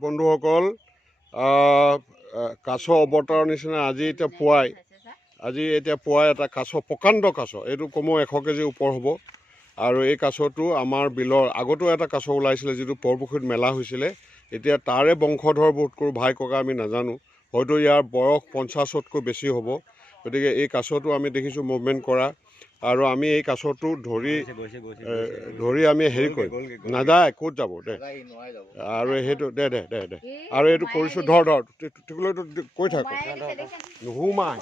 বন্ধুসকল, কাছ অৱতাৰৰ নিচিনা আজি এতিয়া পুৱাই এটা কাছ, প্ৰকাণ্ড কাছ, এইটো কমেও 100 কেজি ওপৰ হ'ব। আৰু এই কাছটো আমাৰ বিলৰ আগতো এটা কাছ ওলাইছিলে, যিটো বৰপুখুৰীত মেলা হৈছিলে। এতিয়া তাৰে বংশধৰ বোধ কৰোঁ, ভাই ককা আমি নাজানো, হয়তো ইয়াৰ বয়স 50তকৈ বেছি হ'ব। গতিকে এই কাছটো আমি দেখিছোঁ মুভমেণ্ট কৰা, আৰু আমি এই কাছটো ধৰি আমি হেৰি কৰিম, নাযায় ক'ত যাব দে, আৰু সেইটো দে আৰু এইটো কৰিছোঁ, ধৰ টিকুলৈটো কৈ থাক, নুসুমাই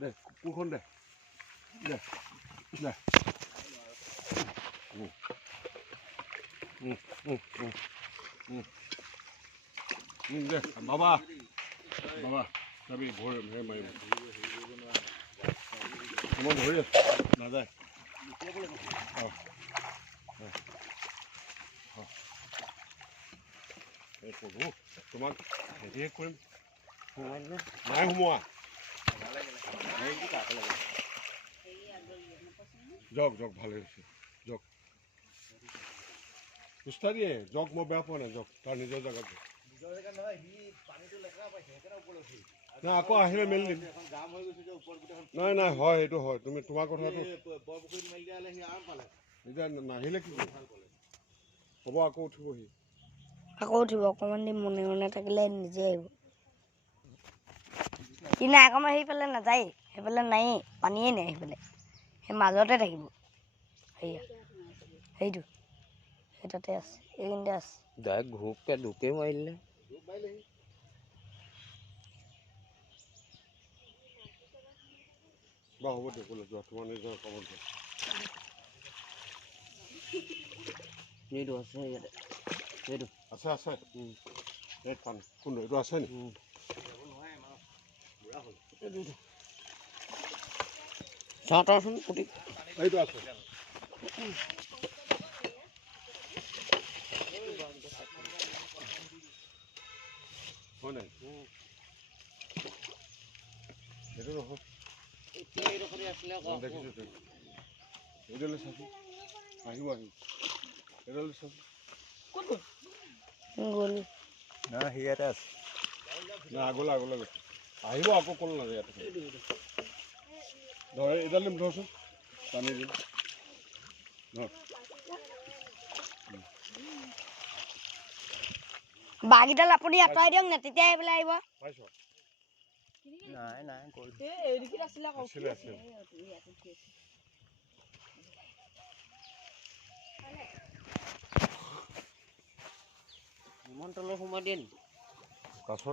দে কোনখন দে দে বাবা যাবি মাৰিম, মই ধৰি আছো, নাযায়। তোমাক হেৰিয়ে কৰিম, নাই সোমোৱা, জগ ভালে হৈছে, জগ উস্তা দিয়ে, জগ মই বেয়া পোৱা নাই, জগ তাৰ নিজৰ জেগাত নাই, আকৌ আহিলে মেলি দিম। নাই হয়, সেইটো হয়, তুমি তোমাৰ কথাটো এতিয়া নাহিলে কি হ'ব, আকৌ উঠিবহি, অকণমান দিন মনে থাকিলে নিজে আহিব। কিন্তু অকণমান সেইফালে নাযায়, সেইফালে নায়েই, পানীয়ে নাই সেইফালে, সেই মাজতে থাকিব। সেইটো সেই তাতে আছে, এইখিনিতে আছে। ডাইৰেক্ট ঘূপকৈ ঢুকেই মাৰিলে। বা হ'ব দিয়ক, যোৱা তোমাৰ নিজৰ কামত যোৱা। এইটো আছে ইয়াতে, এইটো আছে পানী কোনটো এইটো আছে নি? চাওঁচোন পুতি, এইটো আছে। হয় নাই? এইটো নহয়, দেখিছোঁ এইডালে চাচোন, আহিব এইডালে চাচোন, না সি ইয়াতে আছে, না আগলৈ গৈছে, আহিব আকৌ ক'ল নাযায় ইয়াত ধৰ, এইডাল দিম ধৰচোন, টানি দিম ধৰ। বাগিডাল আপুনি আঁতৰাই দিয়ক না, তেতিয়া এইফালে আহিব। পাইছ? নাই গ'ল। আছিলে ইমান তলত সোমাই দিয়ে নি? কাছত